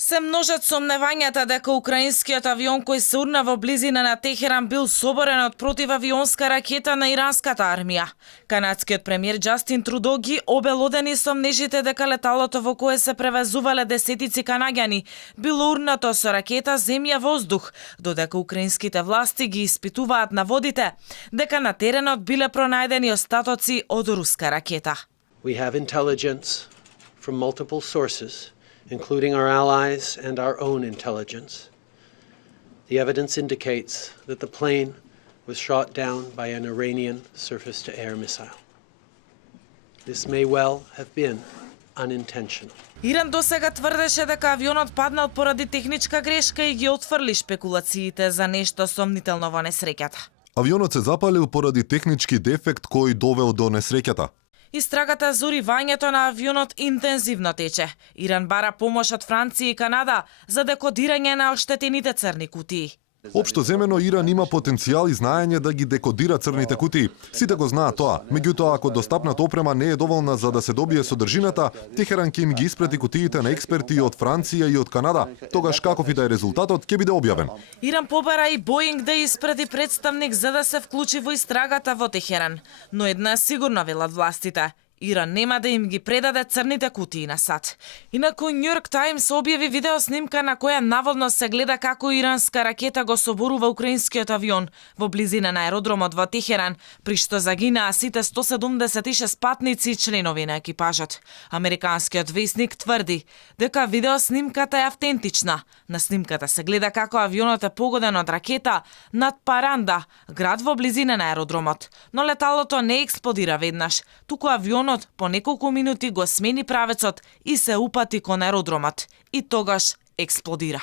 Се множат сомневањата дека украинскиот авион кој се урна во близина на Техеран бил соборен од противавионска ракета на иранската армија. Канадскиот премиер Џастин Трудо ги обелодени сомнежите дека леталото во кое се превезувале десетици канаѓани било урнато со ракета земја-воздух, додека украинските власти ги испитуваат наводите дека на теренот биле пронајдени остатоци од руска ракета. We have intelligence from multiple sources, including our allies and our own intelligence. The evidence indicates that the plane was shot down by an Iranian surface-to-air missile. This may well have been unintentional. Иран досега тврдеше дека авионот паднал поради техничка грешка и ги отфрли шпекулациите за нешто сомнително во несреќата. Авионот се запалил поради технички дефект кој довел до несреќата. Истрагата за уривањето на авионот интензивно тече. Иран бара помош од Франција и Канада за декодирање на оштетените црни кутии. Општо земено Иран има потенцијал и знаење да ги декодира црните кутии. Сите го знаат тоа. Меѓутоа, ако достапната опрема не е доволна за да се добие содржината, Техеран ќе им ги испрати кутиите на експерти од Франција и од Канада. Тогаш каков и да е резултатот, ќе биде објавен. Иран побара и Боинг да испрати представник за да се вклучи во истрагата во Техеран. Но една сигурно велат властите. Иран нема да им ги предаде црните кутии на САД. Инаку Нью Йорк Таймс објави видеоснимка на која наводно се гледа како иранска ракета го соборува украинскиот авион во близина на аеродромот во Техеран, при што загинаа сите 176 патници и членови на екипажот. Американскиот весник тврди дека видеоснимката е автентична. На снимката се гледа како авионот е погоден од ракета над Паранда, град во близина на аеродромот. Но леталото не експлодира веднаш, туку авионот по неколку минути го смени правецот и се упати кон аеродромот и тогаш експлодира.